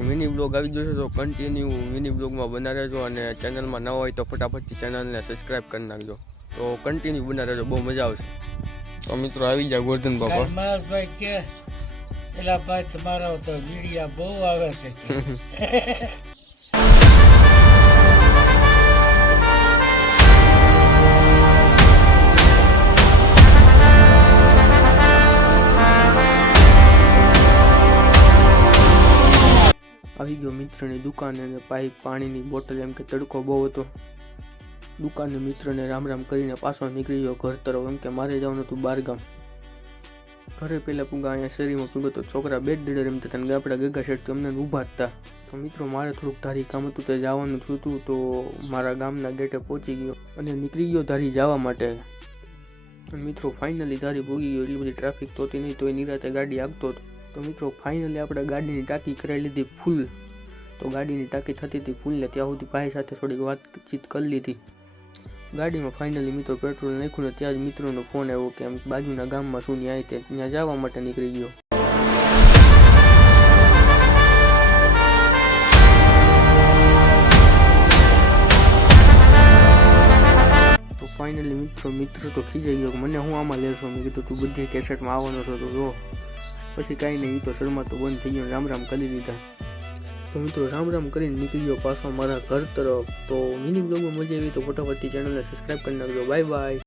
Mini blog આવી જશે તો કન્ટિન્યુ મિની બ્લોગમાં બના રહેજો અને ચેનલમાં ન હોય તો ફટાફટથી ચેનલને સબસ્ક્રાઈબ કરી નાખજો. તો કન્ટિન્યુ બના રહેજો, બહુ મજા આવશે. તો મિત્રો આવી જાય ગોરધન બાપા. ભાઈ કે એલા ભાઈ તમારા તો વીડિયા બહુ આવે છે. આવી ગયો મિત્રની દુકાને અને પાઇપ પાણીની બોટલ, એમ કે તડકો બહુ હતો. દુકાને મિત્રને રામ રામ કરીને પાછો નીકળી ગયો ઘર તરફ, એમ કે મારે જવાનું હતું બહારગામ. ઘરે પહેલાં પૂગા અહીંયા શેરીમાં પૂગો તો છોકરા બેટ દડે રમતા હતા અને આપણા ગગા શેઠથી અમને ઊભા હતા. તો મિત્રો મારે થોડુંક ધારી કામ હતું તે જવાનું થયું હતું, તો મારા ગામના ગેટે પહોંચી ગયો અને નીકળી ગયો ધારી જવા માટે. મિત્રો ફાઇનલી ધારી પૂગી ગયો. એટલી બધી ટ્રાફિક તો હતી નહીં, તો એ નિરાતે ગાડી આગતો હતો. તો મિત્રો ફાઇનલી આપણે ગાડીની ટાંકી કરાવી લીધી ફૂલ. તો ગાડીની ટાંકી થતી હતી ફૂલને, ત્યાં સુધી ભાઈ સાથે થોડીક વાતચીત કરી લીધી. ગાડીમાં ફાઇનલી મિત્રો પેટ્રોલ નાખ્યું ને ત્યાં જ મિત્રોનો ફોન આવ્યો કે એમ બાજુના ગામમાં શું ન્યાય તે ત્યાં જવા માટે નીકળી ગયો. તો ફાઇનલી મિત્ર તો ખીજાઈ ગયો, મને હું આમાં લેશો. મેં કીધું તું બધી કેસેટમાં આવવાનો છો તો જો. પછી કાંઈ નહીં, એ તો શર્મા તો બંધ થઈ ગયો, રામ રામ કરી દીધા. તો મિત્રો રામ રામ કરીને નીકળી ગયો પાછો મારા ઘર તરફ. તો મિની બ્લોગમાં મજા આવી તો ફટાફટથી ચેનલને સબસ્ક્રાઈબ કરી નાખજો. Bye bye.